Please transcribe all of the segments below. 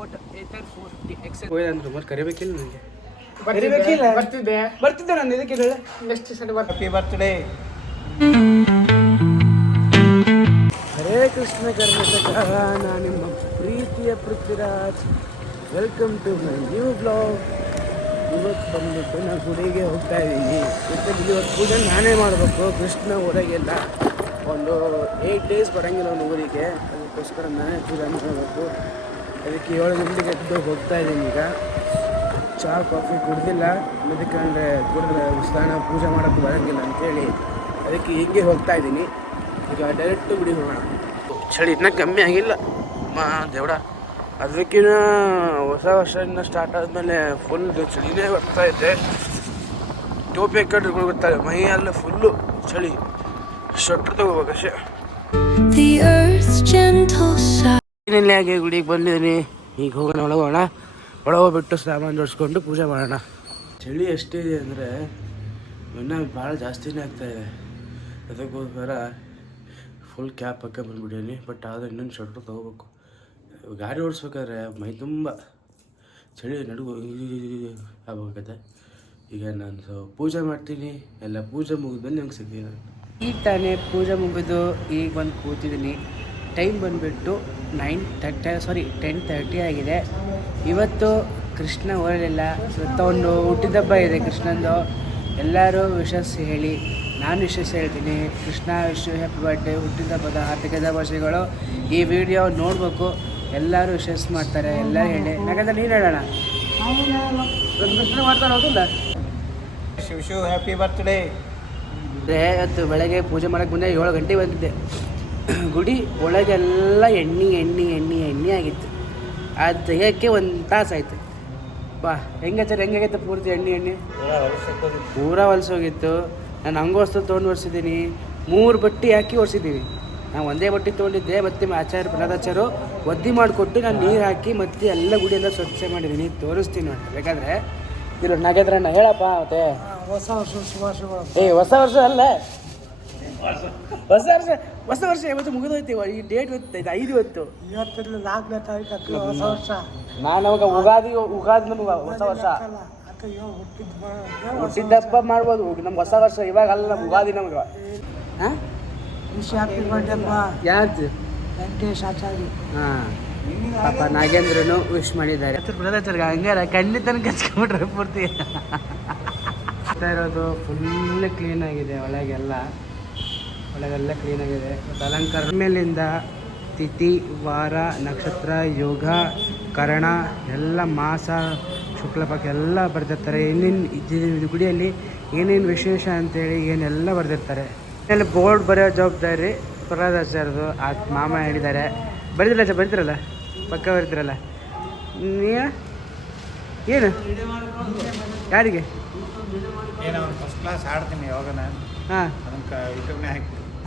Sport Ather 450 Excel ಅಂದ್ರೆ ಮತ್ತೆ ಕರಿಬೇಕಿಲ್ಲ ನನಗೆ ಬರ್ತಿದ್ದೆ ನಾನು ಇದಕ್ಕೆ next Sunday happy birthday. Hare Krishna Karnataka, ನಾನು ನಿಮ್ಮ ಪ್ರೀತಿಯ Prithviraj. Welcome to my new blog. ಇವತ್ತು ಬಂದ್ಬಿಟ್ಟು ನಾನು ಗುಡಿಗೆ ಹೋಗ್ತಾ ಇದ್ದೀನಿ. ಜೊತೆಗೆ ಇವತ್ತು ಪೂಜೆ ನಾನೇ ಮಾಡಬೇಕು. ಕೃಷ್ಣ ಹೊರಗೆಲ್ಲ ಒಂದು 8 ಡೇಸ್ ಬರೋಂಗಿಲ್ಲ ಒಂದು ಊರಿಗೆ, ಅದಕ್ಕೋಸ್ಕರ ನಾನೇ ಪೂಜೆ ಮಾಡಬೇಕು. ಅದಕ್ಕೆ 7 ಗಂಟೆಗೆ ಎದ್ದು ಹೋಗ್ತಾ ಇದ್ದೀನಿ. ಈಗ ಚಹಾ ಕಾಫಿ ಕುಡ್ದಿಲ್ಲ, ಅದಕ್ಕೆ ಕುಡಿದ್ರೆ ಸ್ನಾನ ಪೂಜೆ ಮಾಡೋಕ್ಕೆ ಬರೋಂಗಿಲ್ಲ ಅಂಥೇಳಿ ಅದಕ್ಕೆ ಹೀಗೆ ಹೋಗ್ತಾ ಇದ್ದೀನಿ. ಈಗ ಡೈರೆಕ್ಟು ಗುಡಿಗೆ ಹೋಗೋಣ. ಚಳಿ ಇನ್ನೂ ಕಮ್ಮಿ ಆಗಿಲ್ಲ ದೇವಡ. ಅದಕ್ಕಿಂತ ಹೊಸ ವರ್ಷ ಇನ್ನು ಸ್ಟಾರ್ಟ್ ಆದಮೇಲೆ ಫುಲ್ ಚಳಿನೇ ಬರ್ತಾ ಇದೆ. ಟೋಪಿ ಕಟ್ಟುಗಳು ಬರ್ತಾರೆ, ಮೈಯೆಲ್ಲ ಫುಲ್ಲು ಚಳಿ. ಸ್ವೆಟ್ರ್ ತಗೋಬೇಕಷ್ಟೇ. ಏನೆಲ್ಲ ಹಾಗೆ ಗುಡಿಗೆ ಬಂದಿದ್ದೀನಿ. ಈಗ ಹೋಗೋಣ, ಒಳಗೋಗ್ಬಿಟ್ಟು ಸಾಮಾನು ಜೋಡಿಸ್ಕೊಂಡು ಪೂಜೆ ಮಾಡೋಣ. ಚಳಿ ಎಷ್ಟಿದೆ ಅಂದರೆ ಇನ್ನೂ ಭಾಳ ಜಾಸ್ತಿನೇ ಆಗ್ತಾಯಿದೆ. ಅದಕ್ಕೋಸ್ಕರ ಫುಲ್ ಕ್ಯಾಪ್ ಹಾಕಿ ಬಂದ್ಬಿಟ್ಟಿದ್ದೀನಿ. ಬಟ್ ಆದರೆ ಇನ್ನೊಂದು ಶರ್ಟು ತೊಗೋಬೇಕು. ಗಾಡಿ ಓಡಿಸ್ಬೇಕಾದ್ರೆ ಮೈ ತುಂಬ ಚಳಿ ನಡುಗು ಆಗಬೇಕತ್ತೆ. ಈಗ ನಾನು ಪೂಜೆ ಮಾಡ್ತೀನಿ. ಎಲ್ಲ ಪೂಜೆ ಮುಗಿದ್ಮೇಲೆ ನಂಗೆ ಸಿಗ್ತೀನಿ ನಾನು. ಈಗ ತಾನೇ ಪೂಜೆ ಮುಗಿದು ಈಗ ಬಂದು ಕೂತಿದ್ದೀನಿ. ಟೈಮ್ ಬಂದುಬಿಟ್ಟು 10:30 ಆಗಿದೆ. ಇವತ್ತು ಕೃಷ್ಣ ಹೊರಲಿಲ್ಲ. ಇವತ್ತು ಒಂದು ಹುಟ್ಟಿದಬ್ಬ ಇದೆ ಕೃಷ್ಣಂದು. ಎಲ್ಲರೂ ವಿಶಸ್ ಹೇಳಿ, ನಾನು ವಿಶಸ್ ಹೇಳ್ತೀನಿ. ಕೃಷ್ಣ ಹ್ಯಾಪಿ ಬರ್ಡೇ, ಹುಟ್ಟಿದಬ್ಬದ ಹಾರ್ದಿಕ ಶುಭಾಶಯಗಳು. ಈ ವಿಡಿಯೋ ನೋಡಬೇಕು, ಎಲ್ಲರೂ ವಿಶಸ್ ಮಾಡ್ತಾರೆ. ಎಲ್ಲರೂ ಹೇಳಿ, ಯಾಕಂದ್ರೆ ನೀನು ಹೇಳೋಣ ಕೃಷ್ಣ ಮಾಡ್ತಾನೆ ಹೋಗಿಲ್ಲ. Shiva happy birthday. ಇವತ್ತು ಬೆಳಗ್ಗೆ ಪೂಜೆ ಮಾಡೋಕ್ಕೆ ಮುಂದೆ 7 ಗಂಟೆಗೆ ಬಂದಿದ್ದೆ. ಗುಡಿ ಒಳಗೆಲ್ಲ ಎಣ್ಣೆ ಆಗಿತ್ತು. ಅದು ತೆಗಿಯೋಕ್ಕೆ 1 ತಾಸು ಆಯಿತು. ಹೆಂಗಾಗೈತೆ ಪೂರ್ತಿ ಎಣ್ಣೆ ಪೂರಾ ಹೊಲಸೋಗಿತ್ತು. ನಾನು ಹಂಗೋಸ್ತು ತೊಗೊಂಡು ಒರೆಸಿದ್ದೀನಿ. 3 ಬಟ್ಟೆ ಹಾಕಿ ಒರೆಸಿದ್ದೀವಿ. ನಾನು ಒಂದೇ ಬಟ್ಟೆ ತೊಗೊಂಡಿದ್ದೆ. ಮತ್ತು ಪ್ರಹ್ಲಾದಾಚಾರ್ಯರು ಒದ್ದಿ ಮಾಡಿಕೊಟ್ಟು ನಾನು ನೀರು ಹಾಕಿ ಮತ್ತೆ ಎಲ್ಲ ಗುಡಿಯೆಲ್ಲ ಸ್ವಚ್ಛ ಮಾಡಿದ್ದೀನಿ. ತೋರಿಸ್ತೀನಿ ನೋಡಿ ಬೇಕಾದರೆ. ಇಲ್ಲ ನಾಗೇಂದ್ರಣ್ಣ ಹೇಳಪ್ಪ. ಮತ್ತೆ ಹೊಸ ವರ್ಷ ಶುಭಾಶಯಗಳು. ಹೊಸ ವರ್ಷ ಅಲ್ಲ, ಹೊಸ ವರ್ಷ ಇವತ್ತು ಮುಗಿದೋಯ್ತು. ಈ ಡೇಟ್ ಇವತ್ತು 5 ಇವತ್ತು 4ನೇ ತಾರೀಕು ಹೊಸ ವರ್ಷ. ನಾನು ಅವಾಗ ಉಗಾದಿ ನಮ್ಗೆ ಹೊಸ ವರ್ಷ. ಹುಟ್ಟಿದಬ್ಬ ಮಾಡ್ಬೋದು ನಮ್ಗೆ ಹೊಸ ವರ್ಷ. ಇವಾಗ ಅಲ್ಲ, ನಮ್ಗೆ ಉಗಾದಿ ನಮ್ಗೆ. ಹಾಂ ಹ್ಯಾಪಿ ಬರ್ಡೇ ಯಾರು ವೆಂಕಟೇಶ್ ಆಚಾರ್ಯ. ಹಾಂ ಪಾಪ ನಾಗೇಂದ್ರನು ವಿಶ್ ಮಾಡಿದ್ದಾರೆ. ಹಂಗಾರ ಖಂಡಿತ ಕಚ್ಕೊಂಡ್ಬಿಟ್ರೆ ಪೂರ್ತಿ ಇರೋದು ಫುಲ್ ಕ್ಲೀನಾಗಿದೆ. ಒಳಗೆಲ್ಲ ಕ್ಲೀನಾಗಿದೆ. ಅಲಂಕಾರ ಮೇಲಿಂದ ತಿಥಿ, ವಾರ, ನಕ್ಷತ್ರ, ಯೋಗ, ಕರಣ ಎಲ್ಲ ಮಾಸ, ಶುಕ್ಲಪಕ್ಷ ಎಲ್ಲ ಬರೆದಿರ್ತಾರೆ. ಏನೇನು ಗುಡಿಯಲ್ಲಿ ಏನೇನು ವಿಶೇಷ ಅಂತೇಳಿ ಏನೆಲ್ಲ ಬರೆದಿರ್ತಾರೆ. ಇಲ್ಲಿ ಬೋರ್ಡ್ ಬರೆಯೋ ಜವಾಬ್ದಾರಿ ಪ್ರಹ್ಲಾದಾಚಾರ್ಯದು. ಆ ಮಾಮ ಹೇಳಿದ್ದಾರೆ. ಬರೀತಿರಲ್ಲ ಪಕ್ಕ ಬರೀತಿರಲ್ಲ. ಏನು ಯಾರಿಗೆ ಫಸ್ಟ್ ಕ್ಲಾಸ್ ಆಡ್ತೀನಿ ಯಾವಾಗ. ಹಾಂ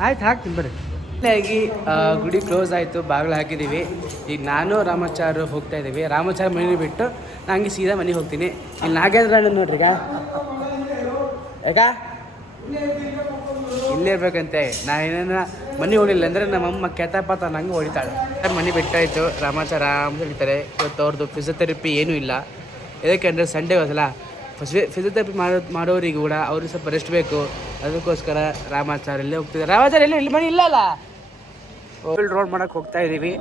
ಆಯ್ತು ಹಾಕ್ತೀನಿ ಬರ್ರಿ. ಆಗಿ ಗುಡಿ ಕ್ಲೋಸ್ ಆಯಿತು, ಬಾಗಿಲು ಹಾಕಿದ್ದೀವಿ. ಈಗ ನಾನು ರಾಮಾಚಾರ್ಯ ಹೋಗ್ತಾ ಇದ್ದೀವಿ. ರಾಮಾಚಾರ್ಯ ಮನೆ ಬಿಟ್ಟು ನಾನು ಹಂಗೆ ಸೀದಾ ಮನೆಗೆ ಹೋಗ್ತೀನಿ. ಇಲ್ಲಿ ನಾಗೇಂದ್ರ ನೋಡ್ರಿ ಯಾಕ ಇಲ್ಲೇ ಇರ್ಬೇಕಂತೆ. ಏನೇನ ಮನೆ ಹೋಗಲಿಲ್ಲ ಅಂದರೆ ನಮ್ಮಮ್ಮ ಕೆತ್ತಪಾತ ನಂಗೆ ಹೊಡಿತಾಳೆ. ಮನೆ ಬಿಟ್ಟಾಯಿತು. ರಾಮಾಚಾರ್ಯ ಹೇಳ್ತಾರೆ ಇವತ್ತು ಅವ್ರದ್ದು ಫಿಸಿಯೋಥೆರಪಿ ಏನೂ ಇಲ್ಲ. ಯಾಕೆಂದರೆ ಸಂಡೇ ಹೋದಲ್ಲ, ಫಿಸಿಯೋಥೆರಪಿ ಮಾಡೋರಿಗೆ ಕೂಡ ಅವ್ರಿಗೆ ಸ್ವಲ್ಪ ರೆಸ್ಟ್ ಬೇಕು. ಅದಕ್ಕೋಸ್ಕರ ರಾಮಾಚಾರ್ಯ ಇಲ್ಲೇ ಹೋಗ್ತಿದ್ದಾರೆ. ರಾಮಾಚಾರ್ಯ ಇಲ್ಲಿ ಮನೆ ಇಲ್ಲಲ್ಲ, ರೋಡ್ ಮಾಡೋಕ್ಕೆ ಹೋಗ್ತಾ ಇದ್ದೀವಿ.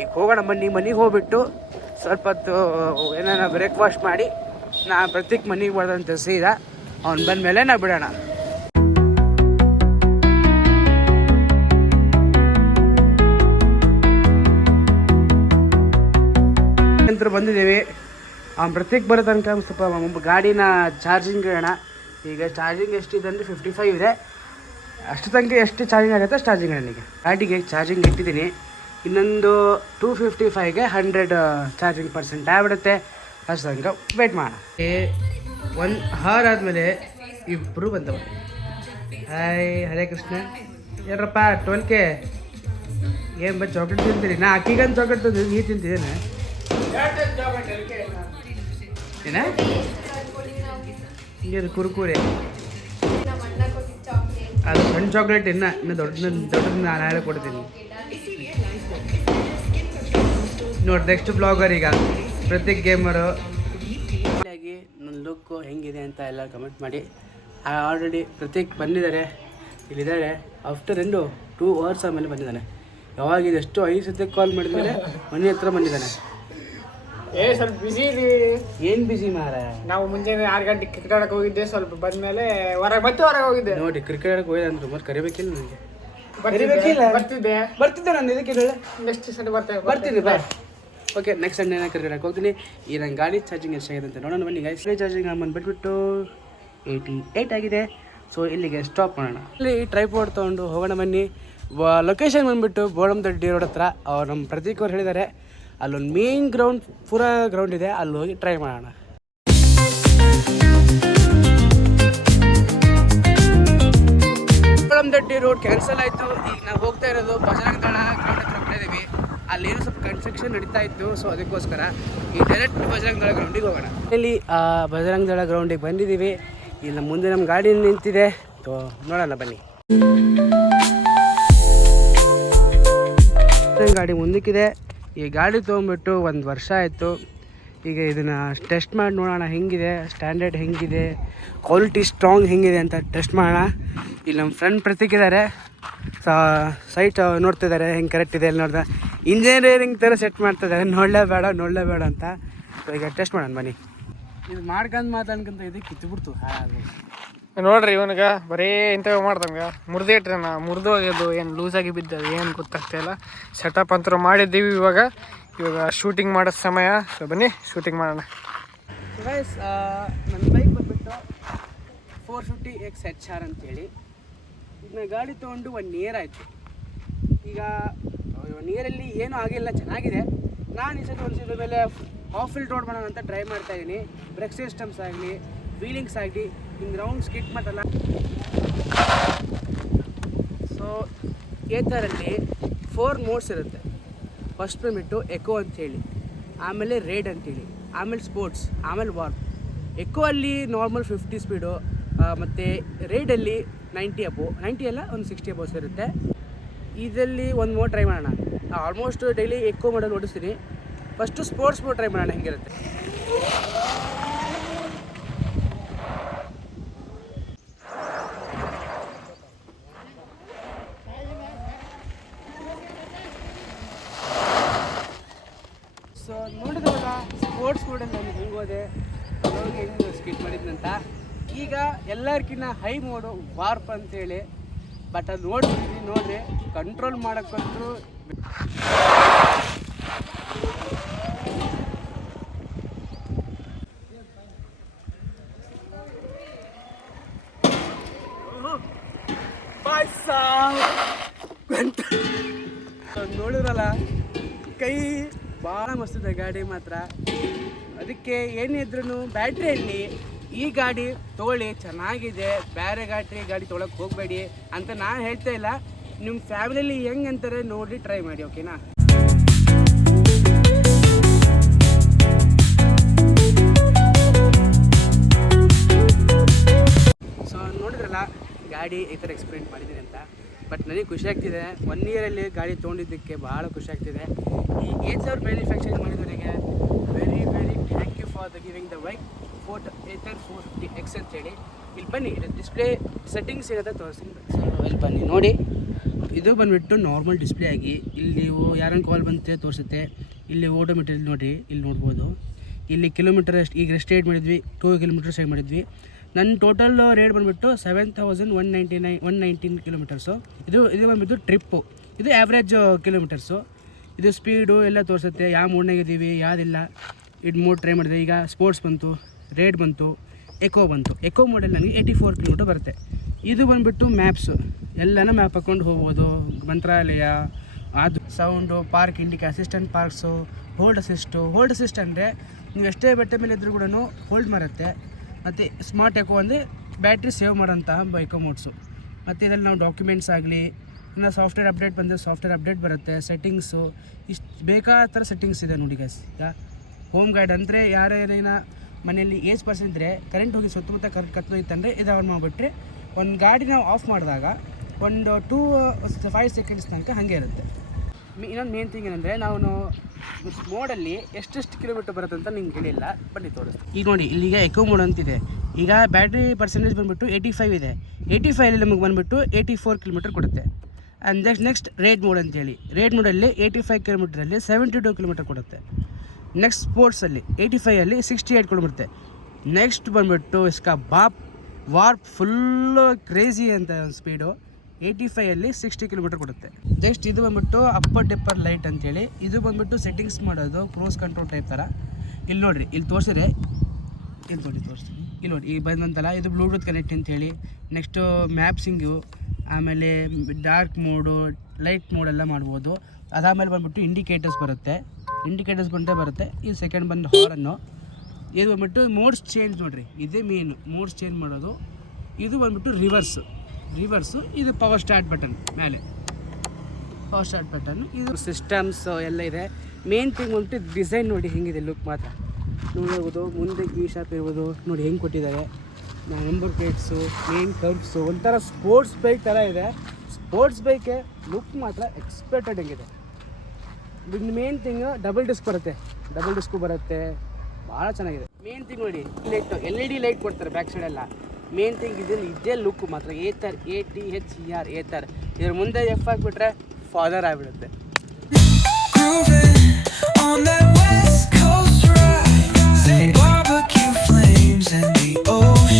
ಈಗ ಹೋಗೋಣ ಮನೆಗೆ ಹೋಗ್ಬಿಟ್ಟು ಸ್ವಲ್ಪ ಹೊತ್ತು ಏನಾರ ಬ್ರೇಕ್ಫಾಸ್ಟ್ ಮಾಡಿ ಪ್ರತೀಕ್ ಮನೆಗೆ ಬರೋದಂತ ಸೀದಾ ಅವ್ನು ಬಂದಮೇಲೆ ನಾವು ಬಿಡೋಣ. ನಂತರ ಬಂದಿದ್ದೀವಿ. ಅವ್ನು ಪ್ರತೀಕ್ ಬರೋ ತನಕ ಸ್ವಲ್ಪ ಗಾಡಿನ ಚಾರ್ಜಿಂಗ್ ಇಡೋಣ. ಈಗ ಚಾರ್ಜಿಂಗ್ ಎಷ್ಟಿದೆ ಅಂದರೆ 55 ಇದೆ. ಅಷ್ಟು ತನಕ ಎಷ್ಟು ಚಾರ್ಜಿಂಗ್ ಆಗುತ್ತೆ ಅಷ್ಟು ಚಾರ್ಜಿಂಗ್ ನನಗೆ. ಗಾಡಿಗೆ ಚಾರ್ಜಿಂಗ್ ಇಟ್ಟಿದ್ದೀನಿ. ಇನ್ನೊಂದು 255ಗೆ 100 ಚಾರ್ಜಿಂಗ್ % ಆಗ್ಬಿಡುತ್ತೆ. ಅಷ್ಟು ತನಕ ವೇಟ್ ಮಾಡೋಣ. 1 ಅವರ್ ಆದಮೇಲೆ ಇಬ್ಬರು ಬಂದವು. ಹಾಯ್ ಹರೇ ಕೃಷ್ಣ. ಏನರಪ್ಪ 12K ಏನು ಚಾಕ್ಲೇಟ್ ತಿಂತೀರಿ? ನಾ ಅಕ್ಕಿಗಂದು ಚಾಕ್ಲೇಟ್ ತಂದಿದ್ದು, ನೀರು ತಿಂತಿದ್ದೇನೆ ಏನ? ಹಿಂಗೆ ಕುರುಕುರೆ ಅದು ಸಣ್ಣ ಚಾಕ್ಲೇಟ್. ಇನ್ನು ದೊಡ್ಡ ನಾನು ಕೊಡ್ತೀನಿ. ನೋಡಿ ನೆಕ್ಸ್ಟ್ ಬ್ಲಾಗರ್ ಈಗ ಪ್ರತೀಕ್ ಗೇಮರು. ನನ್ನ ಲುಕ್ಕು ಹೆಂಗಿದೆ ಅಂತ ಎಲ್ಲ ಕಮೆಂಟ್ ಮಾಡಿ. ಆಲ್ರೆಡಿ ಪ್ರತೀಕ್ ಬಂದಿದ್ದಾರೆ, ಇಲ್ಲಿದ್ದಾರೆ. ಆಫ್ಟರ್ 2 hours ಆಮೇಲೆ ಬಂದಿದ್ದಾನೆ. ಯಾವಾಗಿದೆ ಎಷ್ಟು 5 ಸತಿ ಕಾಲ್ ಮಾಡಿದ್ಮೇಲೆ ಮನೆ ಹತ್ರ ಬಂದಿದ್ದಾನೆ. ಸ್ವಲ್ಪ ಬಿಸಿ ಇದೆ. ಏನು ಬಿಸಿ ಮಾರ? ನಾವು ಮುಂಜಾನೆ 6 ಗಂಟೆಗೆ ಕ್ರಿಕೆಟ್ ಆಡಕ್ಕೆ ಹೋಗಿದ್ದೆ. ಸ್ವಲ್ಪ ಬಂದ್ಮೇಲೆ ಹೊರಗೆ ಹೋಗಿದ್ದೆ. ನೋಡಿ ಕ್ರಿಕೆಟ್ ಆಡಕ್ಕೆ ಹೋಗಿದೆ ಅಂದ್ರೆ ಮತ್ತೆ ಕರಿಬೇಕಿಲ್ಲ ನನಗೆ. ಬರ್ತಿದ್ದೆ ನಾನು ಇದಕ್ಕೆ ನೆಕ್ಸ್ಟ್ ಸಂಡೆ ಬರ್ತೀನಿ ಬಾ. ಓಕೆ, ನೆಕ್ಸ್ಟ್ ಸಂಡೇ ನಾನು ಕ್ರಿಕೆಟ್ ಆಡಕ್ಕೆ ಹೋಗ್ತೀನಿ. ಈ ನನ್ನ ಗಾಡಿ ಚಾರ್ಜಿಂಗ್ ಎಷ್ಟಾಗಿದೆ ಅಂತ ನೋಡೋಣ ಬನ್ನಿ ಗೈಸ್. ಚಾರ್ಜಿಂಗ್ ಬಂದುಬಿಟ್ಟು 88 ಆಗಿದೆ. ಸೊ ಇಲ್ಲಿಗೆ ಸ್ಟಾಪ್ ಮಾಡೋಣ. ಇಲ್ಲಿ ಟ್ರೈಪೋರ್ಡ್ ತೊಗೊಂಡು ಹೋಗೋಣ ಬನ್ನಿ. ಲೊಕೇಶನ್ ಬಂದುಬಿಟ್ಟು ಬೋಳಂದೊಡ್ಡಿ ರೋಡ್ ಹತ್ರ. ಅವ್ರು ನಮ್ಮ ಪ್ರತೀಕ್ ಅವ್ರು ಹೇಳಿದ್ದಾರೆ ಅಲ್ಲೊಂದು ಮೇನ್ ಗ್ರೌಂಡ್ ಪೂರಾ ಗ್ರೌಂಡ್ ಇದೆ, ಅಲ್ಲಿ ಹೋಗಿ ಟ್ರೈ ಮಾಡೋಣ. ಬೋಳಂದೊಡ್ಡಿ ರೋಡ್ ಕ್ಯಾನ್ಸಲ್ ಆಯಿತು. ಈಗ ನಾವು ಹೋಗ್ತಾ ಇರೋದು ಬಜರಂಗ ದಳ ಗ್ರೌಂಡ್ ಹತ್ರ ಹೋಗ್ತಾ ಇದ್ದೀವಿ. ಅಲ್ಲೇನು ಸ್ವಲ್ಪ ಕನ್ಸ್ಟ್ರಕ್ಷನ್ ನಡೀತಾ ಇತ್ತು, ಸೊ ಅದಕ್ಕೋಸ್ಕರ ಈ ಡೈರೆಕ್ಟ್ ಬಜರಂಗ ದಳ ಗ್ರೌಂಡಿಗೆ ಹೋಗೋಣ. ಇಲ್ಲಿ ಬಜರಂಗ ದಳ ಗ್ರೌಂಡಿಗೆ ಬಂದಿದ್ದೀವಿ. ಇಲ್ಲಿ ಮುಂದೆ ನಮ್ಮ ಗಾಡಿ ನಿಂತಿದೆ, ಸೊ ನೋಡೋಣ ಬನ್ನಿ. ಗಾಡಿ ಮುಂದಕ್ಕಿದೆ. ಈ ಗಾಡಿ ತೊಗೊಂಬಿಟ್ಟು 1 ವರ್ಷ ಆಯಿತು. ಈಗ ಇದನ್ನು ಟೆಸ್ಟ್ ಮಾಡಿ ನೋಡೋಣ ಹೆಂಗಿದೆ, ಸ್ಟ್ಯಾಂಡರ್ಡ್ ಹೆಂಗಿದೆ, ಕ್ವಾಲಿಟಿ ಸ್ಟ್ರಾಂಗ್ ಹೆಂಗಿದೆ ಅಂತ ಟೆಸ್ಟ್ ಮಾಡೋಣ. ಇಲ್ಲಿ ನಮ್ಮ ಫ್ರೆಂಡ್ ಪ್ರತೀಕ್ ಇದ್ದಾರೆ, ಸೈಟ್ ನೋಡ್ತಿದ್ದಾರೆ ಹೆಂಗೆ ಕರೆಕ್ಟ್ ಇದೆ. ಅಲ್ಲಿ ನೋಡ್ದೆ ಇಂಜಿನಿಯರಿಂಗ್ ಥರ ಸೆಟ್ ಮಾಡ್ತಿದ್ದಾರೆ, ನೋಡಲೇಬೇಡ ಅಂತ. ಸೊ ಈಗ ಟೆಸ್ಟ್ ಮಾಡೋಣ ಬನ್ನಿ. ಇದು ಮಾಡ್ಕೊಂಡು ಮಾತಾಡ್ಕೊಂತ ಇದಕ್ಕೆ ಕಿತ್ತುಬಿಡ್ತು. ನೋಡ್ರಿ ಇವನಿಗೆ ಬರೀ ಇಂಥವು ಮಾಡ್ದಂಗ ಮುರಿದು ಹೋಗ್ಯದು, ಏನು ಲೂಸಾಗಿ ಬಿದ್ದದು ಏನು ಗೊತ್ತಾಗ್ತಾ ಇಲ್ಲ. ಸೆಟಪ್ ಅಂತೂ ಮಾಡಿದ್ದೀವಿ. ಇವಾಗ ಶೂಟಿಂಗ್ ಮಾಡೋ ಸಮಯ. ಸೊ ಬನ್ನಿ ಶೂಟಿಂಗ್ ಮಾಡೋಣ. ಗೈಸ್, ನನ್ನ ಬೈಕ್ ಬಂದುಬಿಟ್ಟು 450X HR ಅಂತೇಳಿ. ಇದನ್ನ ಗಾಡಿ ತೊಗೊಂಡು 1 year ಆಯಿತು. ಈಗ 1 year ಏನೂ ಆಗಿಲ್ಲ, ಚೆನ್ನಾಗಿದೆ. ನಾನು ಈ ಸತಿ ಒಂದು ಮೇಲೆ ಆಫ್ ಫೀಲ್ಡ್ ರೋಡ್ ಮಾಡೋಣ ಅಂತ ಟ್ರೈ ಮಾಡ್ತಾಯಿದ್ದೀನಿ. ಬ್ರೇಕ್ ಸಿಸ್ಟಮ್ಸ್ ಆಗಲಿ, ವೀಲಿಂಗ್ಸ್ ಆಗಲಿ, ಹಿಂಗೆ ರೌಂಡ್ ಸ್ಕಿಟ್ ಮಾಡಲ್ಲ. ಸೊ ಏತರಲ್ಲಿ 4 ಮೋಡ್ಸ್ ಇರುತ್ತೆ. ಫಸ್ಟ್ ಬಂದುಬಿಟ್ಟು ಎಕೋ ಅಂಥೇಳಿ, ಆಮೇಲೆ ರೇಡ್ ಅಂಥೇಳಿ, ಆಮೇಲೆ ಸ್ಪೋರ್ಟ್ಸ್, ಆಮೇಲೆ ವಾರ್ಪ್. ಎಕೋ ಅಲ್ಲಿ ನಾರ್ಮಲ್ 50 ಸ್ಪೀಡು, ಮತ್ತು ರೇಡಲ್ಲಿ 90 ಅಲ್ಲ, ಒಂದು 60 ಅಬೋಸ್ ಇರುತ್ತೆ. ಇದರಲ್ಲಿ ಒಂದು ಮೋಡ್ ಟ್ರೈ ಮಾಡೋಣ. ಆಲ್ಮೋಸ್ಟ್ ಡೈಲಿ ಎಕೋ ಮಾಡಲ್ ಓಡಿಸ್ತೀನಿ. ಫಸ್ಟು ಸ್ಪೋರ್ಟ್ಸ್ ಮೋಡ್ ಟ್ರೈ ಮಾಡೋಣ ಹೆಂಗಿರುತ್ತೆ. ಸೊ ನೋಡಿದ್ರಲ್ಲ ಸ್ಪೋರ್ಟ್ಸ್ ಮೋಡಲ್ಲಿ ನಾನು ಹೆಂಗೆ ಹೋದೆ, ಅವಾಗ ಹೆಂಗೆ ಸ್ಕಿಟ್ ಮಾಡಿದ್ನಂತ. ಈಗ ಎಲ್ಲರಿಗಿನ್ನ ಹೈ ಮೋಡು ವಾರ್ಪ್ ಅಂತೇಳಿ. ಬಟ್ ಅದು ನೋಡ್ರಿ ಕಂಟ್ರೋಲ್ ಮಾಡೋಕ್ಕಂತೂ ನೋಡಿದ್ರಲ್ಲ ಕೈ ಭಾಳ ಮಸ್ತಿದೆ ಗಾಡಿ ಮಾತ್ರ. ಅದಕ್ಕೆ ಏನಿದ್ರೂ ಬ್ಯಾಟ್ರಿಯಲ್ಲಿ ಈ ಗಾಡಿ ತೊಗೊಳ್ಳಿ, ಚೆನ್ನಾಗಿದೆ. ಬೇರೆ ಗಾಡಿ ತೊಗೊಳಕ್ಕೆ ಹೋಗಬೇಡಿ ಅಂತ ನಾನು ಹೇಳ್ತಾ ಇಲ್ಲ. ನಿಮ್ಮ ಫ್ಯಾಮಿಲಿಯಲ್ಲಿ ಹೆಂಗೆ ಅಂತಾರೆ ನೋಡಿ ಟ್ರೈ ಮಾಡಿ, ಓಕೆನಾ? ಸೊ ನೋಡಿದ್ರಲ್ಲ ಗಾಡಿ ಈ ಥರ ಎಕ್ಸ್ಪೀರಿಯೆಂಟ್ ಮಾಡಿದ್ದೀನಿ ಅಂತ. ಬಟ್ ನನಗೆ ಖುಷಿ ಆಗ್ತಿದೆ. 1 year ಗಾಡಿ ತೊಗೊಂಡಿದ್ದಕ್ಕೆ ಭಾಳ ಖುಷಿ ಆಗ್ತಿದೆ. ಈ 8,000 ಮ್ಯಾನುಫ್ಯಾಕ್ಚರಿಂಗ್ ಮಾಡಿದವರಿಗೆ very thank you for the giving the bike. 450X ಅಂತೇಳಿ. ಇಲ್ಲಿ ಬನ್ನಿ, ಡಿಸ್ಪ್ಲೇ ಸೆಟ್ಟಿಂಗ್ಸ್ ಇರುತ್ತೆ ತೋರಿಸ್ತೀನಿ. ಸೊ ಇಲ್ಲಿ ಬನ್ನಿ ನೋಡಿ, ಇದು ಬಂದುಬಿಟ್ಟು ನಾರ್ಮಲ್ ಡಿಸ್ಪ್ಲೇ ಆಗಿ ಇಲ್ಲಿ ನೀವು ಯಾರನ್ನು ಕಾಲ್ ಬಂತೆ ತೋರಿಸುತ್ತೆ. ಇಲ್ಲಿ ಓಡೋಮೀಟರ್ ನೋಡಿ, ಇಲ್ಲಿ ನೋಡ್ಬೋದು. ಇಲ್ಲಿ ಕಿಲೋಮೀಟರ್ ಈಗ ರೇಟ್ ಮಾಡಿದ್ವಿ, 2 kilometers ಸೇವ್ ಮಾಡಿದ್ವಿ. ನನ್ನ ಟೋಟಲ್ ರೇಟ್ ಬಂದುಬಿಟ್ಟು 7,119 ಕಿಲೋಮೀಟರ್ಸು. ಇದು ಬಂದುಬಿಟ್ಟು ಟ್ರಿಪ್ಪು. ಇದು ಆ್ಯಾವ್ರೇಜ್ ಕಿಲೋಮೀಟರ್ಸು. ಇದು ಸ್ಪೀಡು ಎಲ್ಲ ತೋರಿಸುತ್ತೆ, ಯಾವ ಮೋಡ್ನಾಗಿದ್ದೀವಿ ಯಾವುದಿಲ್ಲ. ಇದು ಮೋಡ್ ಟ್ರೈ ಮಾಡಿದೆ. ಈಗ ಸ್ಪೋರ್ಟ್ಸ್ ಬಂತು, ರೇಡ್ ಬಂತು, ಎಕೋ ಬಂತು. ಎಕೋ ಮೋಡಲ್ಲಿ ನನಗೆ 84 kilometer ಬರುತ್ತೆ. ಇದು ಬಂದುಬಿಟ್ಟು ಮ್ಯಾಪ್ಸು, ಎಲ್ಲನೂ ಮ್ಯಾಪ್ ಹಾಕ್ಕೊಂಡು ಹೋಗ್ಬೋದು. ಮಂತ್ರಾಲಯ, ಅದು sound, park Indica, assistant parks, hold assist ಅಂದರೆ ನೀವು ಎಷ್ಟೇ ಬೆಟ್ಟ ಮೇಲೆ ಇದ್ರೂ ಕೂಡ ಹೋಲ್ಡ್ ಮಾಡುತ್ತೆ. ಮತ್ತು ಸ್ಮಾರ್ಟ್ ಎಕೋ ಅಂದರೆ ಬ್ಯಾಟ್ರಿ ಸೇವ್ ಮಾಡೋಂತಹ ಎಕೋ ಮೋಡ್ಸು. ಮತ್ತು ಇದರಲ್ಲಿ ನಾವು ಡಾಕ್ಯುಮೆಂಟ್ಸ್ ಆಗಲಿ, ಇನ್ನು ಸಾಫ್ಟ್ವೇರ್ ಅಪ್ಡೇಟ್ ಬಂದರೆ ಸಾಫ್ಟ್ವೇರ್ ಅಪ್ಡೇಟ್ ಬರುತ್ತೆ. ಸೆಟ್ಟಿಂಗ್ಸು ಇಷ್ಟು ಬೇಕಾದ ಥರ ಸೆಟ್ಟಿಂಗ್ಸ್ ಇದೆ ನೋಡಿ ಗೈಸ್. ಹೋಮ್ ಗೈಡ್ ಅಂದರೆ ಯಾರೇನ ಮನೆಯಲ್ಲಿ ಏಜ್ ಪರ್ಸನ್ ಇದ್ದರೆ ಕರೆಂಟ್ ಹೋಗಿ ಸುತ್ತಮುತ್ತ ಕತ್ತೋಯ್ತಂದರೆ ಇದು ಆನ್ ಮಾಡಿಬಿಟ್ರೆ ಒಂದು ಗಾಡಿ ನಾವು ಆಫ್ ಮಾಡಿದಾಗ ಒಂದು 2-5 seconds ತನಕ ಹಾಗೆ ಇರುತ್ತೆ. ಇನ್ನೊಂದು ಮೇನ್ ಥಿಂಗ್ ಏನಂದರೆ ನಾವು ಮೋಡಲ್ಲಿ ಎಷ್ಟೆಷ್ಟು ಕಿಲೋಮೀಟರ್ ಬರುತ್ತೆ ಅಂತ ನಿಮ್ಗೆ ಹೇಳಿಲ್ಲ, ಬನ್ನಿ ತೋರಿಸ್ತೀನಿ. ಈಗ ನೋಡಿ ಇಲ್ಲಿಗೆ ಎಕೋ ಮೋಡ್ ಅಂತಿದೆ. ಈಗ ಬ್ಯಾಟ್ರಿ ಪರ್ಸೆಂಟೇಜ್ ಬಂದುಬಿಟ್ಟು 85 ಇದೆ. 85 ನಮಗೆ ಬಂದುಬಿಟ್ಟು 84 ಕಿಲೋಮೀಟರ್ ಕೊಡುತ್ತೆ. ಆ್ಯಂಡ್ ನೆಕ್ಸ್ಟ್ ರೇಡ್ ಮೋಡ್ ಅಂತೇಳಿ, ರೇಡ್ ಮೋಡಲ್ಲಿ 85 ಕಿಲೋಮೀಟ್ರಲ್ಲಿ 72 ಕಿಲೋಮೀಟರ್ ಕೊಡುತ್ತೆ. ನೆಕ್ಸ್ಟ್ ಸ್ಪೋರ್ಟ್ಸಲ್ಲಿ 85ಅಲ್ಲಿ 68 ಕಿಲೋಮೀಟರ್. ನೆಕ್ಸ್ಟ್ ಬಂದುಬಿಟ್ಟು ಇಸ್ಕಾ ವಾರ್ಪ್ ಫುಲ್ಲು ಕ್ರೇಜಿ ಅಂತ ಸ್ಪೀಡು 85ಅಲ್ಲಿ 60 ಕಿಲೋಮೀಟರ್ ಕೊಡುತ್ತೆ. ನೆಕ್ಸ್ಟ್ ಇದು ಬಂದುಬಿಟ್ಟು ಅಪ್ಪರ್ ಡಿಪ್ಪರ್ ಲೈಟ್ ಅಂತೇಳಿ, ಇದು ಬಂದುಬಿಟ್ಟು ಸೆಟ್ಟಿಂಗ್ಸ್ ಮಾಡೋದು ಕ್ರೂಸ್ ಕಂಟ್ರೋಲ್ ಟೈಪ್ ಥರ. ಇಲ್ಲಿ ನೋಡಿರಿ, ಇಲ್ಲಿ ತೋರಿಸಿದ್ರೆ ಇಲ್ಲಿ ನೋಡಿ ತೋರಿಸ್ತೀನಿ. ಇಲ್ಲಿ ನೋಡಿ ಈಗ ಬಂದಂತಲ್ಲ, ಇದು ಬ್ಲೂಟೂತ್ ಕನೆಕ್ಟ್ ಅಂತೇಳಿ. ನೆಕ್ಸ್ಟು ಮ್ಯಾಪ್ಸಿಂಗು, ಆಮೇಲೆ ಡಾರ್ಕ್ ಮೋಡು, ಲೈಟ್ ಮೋಡೆಲ್ಲ ಮಾಡ್ಬೋದು. ಅದಾದಮೇಲೆ ಬಂದುಬಿಟ್ಟು ಇಂಡಿಕೇಟರ್ಸ್ ಬರುತ್ತೆ. ಇಂಡಿಕೇಟರ್ಸ್ ಬರುತ್ತೆ. ಇದು ಸೆಕೆಂಡ್ ಬಂದು ಹಾರನ್ನು. ಇದು ಬಂದುಬಿಟ್ಟು ಮೋಡ್ಸ್ ಚೇಂಜ್ ನೋಡಿರಿ, ಇದೇ ಮೇನ್ ಮೋಡ್ಸ್ ಚೇಂಜ್ ಮಾಡೋದು. ಇದು ಬಂದುಬಿಟ್ಟು ರಿವರ್ಸು. ಇದು ಪವರ್ ಸ್ಟಾರ್ಟ್ ಬಟನ್ ಮೇಲೆ, ಪವರ್ ಸ್ಟಾರ್ಟ್ ಬಟನ್. ಇದು ಸಿಸ್ಟಮ್ಸ್ ಎಲ್ಲ ಇದೆ. ಮೇನ್ ಥಿಂಗ್ ಬಂದುಬಿಟ್ಟು ಡಿಸೈನ್ ನೋಡಿ ಹೆಂಗಿದೆ, ಲುಕ್ ಮಾತ್ರ ನೋಡ್ಬೋದು. ಮುಂದೆ ಕೀ ಶಾಪ್ ಇರ್ಬೋದು ನೋಡಿ ಹೆಂಗೆ ಕೊಟ್ಟಿದ್ದಾರೆ. ನಂಬರ್ ಪ್ಲೇಟ್ಸು, ಮೇನ್ ಕರ್ವ್ಸು, ಒಂಥರ ಸ್ಪೋರ್ಟ್ಸ್ ಬೈಕ್ ಥರ ಇದೆ. ಸ್ಪೋರ್ಟ್ಸ್ ಬೈಕೆ ಲುಕ್ ಮಾತ್ರ ಎಕ್ಸ್ಪೆಕ್ಟೆಡ್ ಹೆಂಗಿದೆ. ಇನ್ನು ಮೇನ್ ಥಿಂಗ್ ಡಬಲ್ ಡಿಸ್ಕ್ ಬರುತ್ತೆ, ಭಾಳ ಚೆನ್ನಾಗಿದೆ. ಮೇನ್ ಥಿಂಗ್ ನೋಡಿ ಲೈಟ್, LED ಲೈಟ್ ಕೊಡ್ತಾರೆ ಬ್ಯಾಕ್ ಸೈಡೆಲ್ಲ. ಮೇನ್ ಥಿಂಗ್ ಇದೇ ಲುಕ್ ಮಾತ್ರ ಏತರ್, ATHER ಏತರ್. ಇದ್ರ ಮುಂದೆ F ಹಾಕ್ಬಿಟ್ರೆ ಫಾದರ್ ಆಗಿಬಿಡುತ್ತೆ.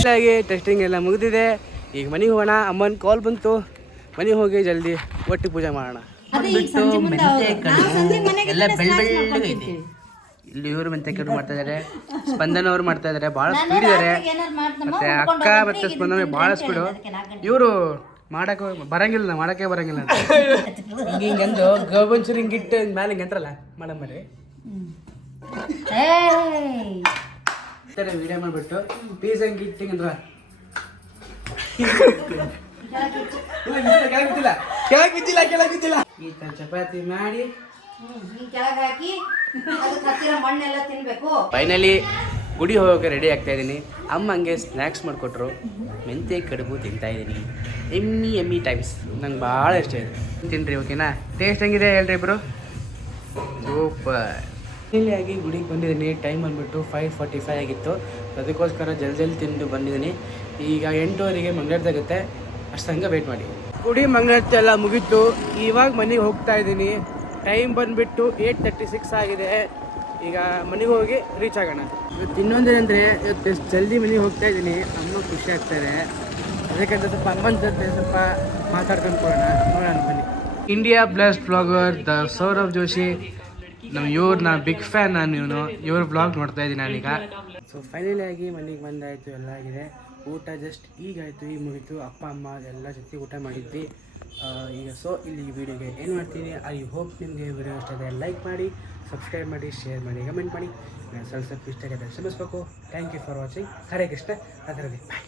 ಹಾಗೆ ಟೆಸ್ಟಿಂಗ್ ಎಲ್ಲ ಮುಗಿದಿದೆ. ಈಗ ಮನೆಗೆ ಹೋಗೋಣ. ಅಮ್ಮನ ಕಾಲ್ ಬಂತು, ಮನೆಗೆ ಹೋಗಿ ಜಲ್ದಿ ಒಟ್ಟು ಪೂಜೆ ಮಾಡೋಣ. ಎಲ್ಲ ಬೆಳ್ಳಗೈತಿ. ಇಲ್ಲಿ ಇವರು ಮೆಂತೆ ಕಡು ಮಾಡ್ತಾ ಇದ್ದಾರೆ, ಸ್ಪಂದನ ಅವರು ಮಾಡ್ತಾ ಇದ್ದಾರೆ, ಭಾಳ ಸ್ಪೀಡ್ ಇದ್ದಾರೆ. ಮತ್ತೆ ಅಕ್ಕ ಮತ್ತೆ ಸ್ಪಂದನ ಭಾಳ ಸ್ಪೀಡು. ಇವರು ಮಾಡಕ್ಕೆ ಬರಂಗಿಲ್ಲ ಅಂತ ಹಿಂಗಂದು ಗೋಬಂಚೂರು ಹಿಂಗಿಟ್ಟು ಮೇಲೆ ಹಿಂಗೆ ಅಂತಾರಲ್ಲ ಮಾಡಂಬರಿ ವಿಡಿಯೋ ಮಾಡಿಬಿಟ್ಟು ಪೀಸ್ ಹಂಗೆ ಇಟ್ಟಿಂಗ್ ಅಂದ್ರ ಕೆಳಗೆ ಬಿದ್ದಿಲ್ಲ. ಈ ಥರ ಚಪಾತಿ ಮಾಡಿ ಫೈನಲಿ ಗುಡಿ ಹೋಗೋಕೆ ರೆಡಿ ಆಗ್ತಾ ಇದ್ದೀನಿ. ಅಮ್ಮ ಹಂಗೆ ಸ್ನ್ಯಾಕ್ಸ್ ಮಾಡಿಕೊಟ್ರು, ಮೆಂತೆ ಕಡುಬು ತಿಂತಾ ಇದ್ದೀನಿ. ಎಮ್ಮಿ ಟೈಮ್ಸ್ ನಂಗೆ ಭಾಳ ಇಷ್ಟ ಇದೆ. ತಿನ್ನಿರಿ, ಓಕೆನಾ? ಟೇಸ್ಟ್ ಹೆಂಗಿದೆ ಹೇಳ್ರಿ ಇಬ್ಬರು? ಸೂಪರ್. ಆಗಿ ಗುಡಿಗೆ ಬಂದಿದ್ದೀನಿ. ಟೈಮ್ ಬಂದುಬಿಟ್ಟು 5:45 ಆಗಿತ್ತು. ಅದಕ್ಕೋಸ್ಕರ ಜಲ್ದಿ ತಿಂದು ಬಂದಿದ್ದೀನಿ. ಈಗ 8:00 ಮಂಗಳಾರತಿ, ಅಷ್ಟು ಹಂಗೆ ವೆಯ್ಟ್ ಮಾಡಿ. ಗುಡಿ ಮಂಗಳಾರತಿ ಎಲ್ಲ ಮುಗೀತು. ಇವಾಗ ಮನೆಗೆ ಹೋಗ್ತಾ ಇದ್ದೀನಿ. ಟೈಮ್ ಬಂದುಬಿಟ್ಟು 8:36 ಆಗಿದೆ. ಈಗ ಮನೆಗೆ ಹೋಗಿ ರೀಚ್ ಆಗೋಣ. ಇವತ್ತು ಇನ್ನೊಂದೇನೆಂದರೆ, ಇವತ್ತು ಜಲ್ದಿ ಮನೆಗೆ ಹೋಗ್ತಾ ಇದ್ದೀನಿ. ಅಮ್ಮ ಖುಷಿ ಆಗ್ತಾರೆ. ಅದಕ್ಕಂತ ಸ್ವಲ್ಪ ಅಮ್ಮನ ಜೊತೆ ಸ್ವಲ್ಪ ಮಾತಾಡ್ಕೊಂಡು ನೋಡೋಣ ಬನ್ನಿ. India blast blogger the Sourav Joshi, ನಾ ಬಿಗ್ ಫ್ಯಾನ್. ನಾನು ಇವ್ರ ಬ್ಲಾಗ್ ನೋಡ್ತಾ ಇದ್ದೀನಿ ನಾನೀಗ. ಸೊ ಫೈನಲಿ ಆಗಿ ಮನೆಗೆ ಬಂದಾಯಿತು, ಎಲ್ಲ ಆಗಿದೆ. ಊಟ ಜಸ್ಟ್ ಈಗಾಯಿತು, ಈಗ ಮುಗೀತು. ಅಪ್ಪ ಅಮ್ಮ ಎಲ್ಲ ಜೊತೆ ಊಟ ಮಾಡಿದ್ವಿ ಈಗ. ಸೊ ಇಲ್ಲಿ ವಿಡಿಯೋಗೆ ಏನು ಮಾಡ್ತೀನಿ, ಐ ಹೋಪ್ ನಿಮಗೆ ವಿಡಿಯೋ ಇಷ್ಟ ಆದರೆ ಲೈಕ್ ಮಾಡಿ, ಸಬ್ಸ್ಕ್ರೈಬ್ ಮಾಡಿ, ಶೇರ್ ಮಾಡಿ, ಕಮೆಂಟ್ ಮಾಡಿ. ಸ್ವಲ್ಪ ಇಷ್ಟ ಆಗಿದೆ ಕ್ಷಮಿಸಬೇಕು. Thank you for watching. Hare Krishna. ಅದರಲ್ಲಿ ಬಾಯ್.